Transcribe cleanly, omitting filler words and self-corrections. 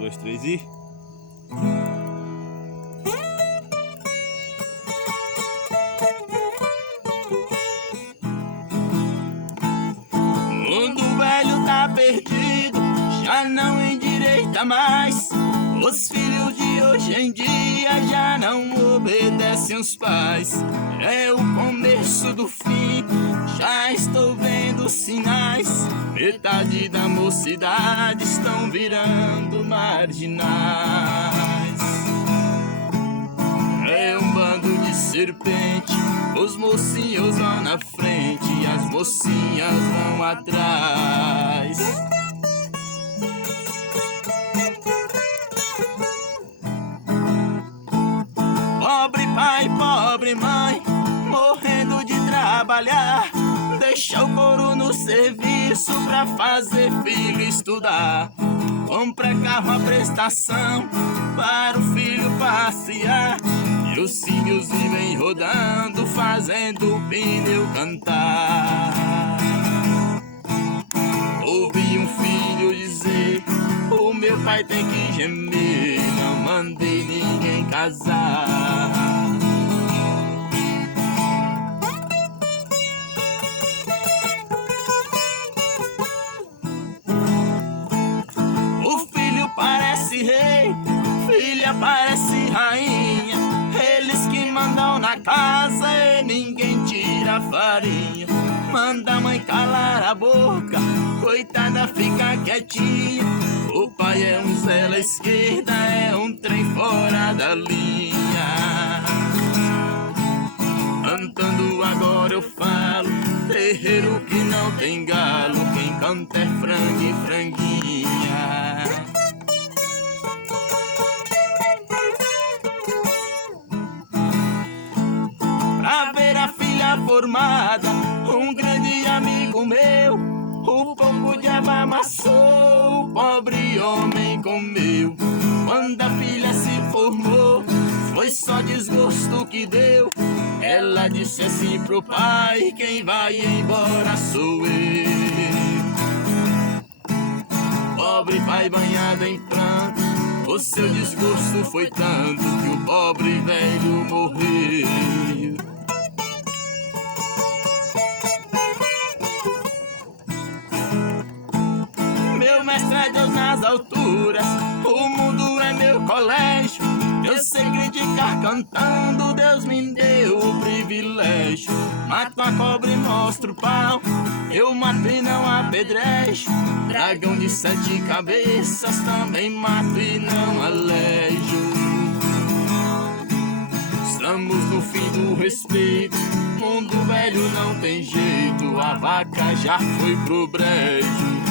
dois, três e... Mundo velho tá perdido, já não endireita mais. Os filhos de hoje em dia já não obedecem os pais. É o começo do fim, já estou vendo sinais. Metade da mocidade estão virando marginais. É um bando de serpente, os mocinhos vão na frente e as mocinhas vão atrás. Pobre pai, pobre mãe, morrendo de trabalhar. Deixa o couro no serviço pra fazer filho estudar. Compra carro à prestação para o filho passear. E os filhos vivem rodando, fazendo o pneu cantar. Ouvi um filho dizer: o meu pai tem que gemer, não mandei ninguém casar. O filho parece rei, filha parece rainha. Eles que mandam na casa e ninguém tira a farinha. Manda a mãe calar a boca, coitada fica quietinha. O pai é um zero à esquerda, é um trem fora da linha. Cantando agora eu falo, terreiro que não tem galo, quem canta é frango e franguinha. Pra ver a filha formada, um grande amigo meu, o pouco de aba amassou, o pobre homem comeu. Quando a filha se formou, foi só desgosto que deu. Ela disse assim pro pai: quem vai embora sou eu. Pobre pai banhado em pranto, o seu desgosto foi tanto que o pobre velho morreu. Meu mestre é Deus nas alturas, o mundo é meu colégio. Eu sei criticar cantando, Deus me deu o privilégio. Mato a cobra e mostro o pau, eu mato e não apedrejo. Dragão de 7 cabeças também mato e não alejo. Estamos no fim do respeito, mundo velho não tem jeito. A vaca já foi pro brejo.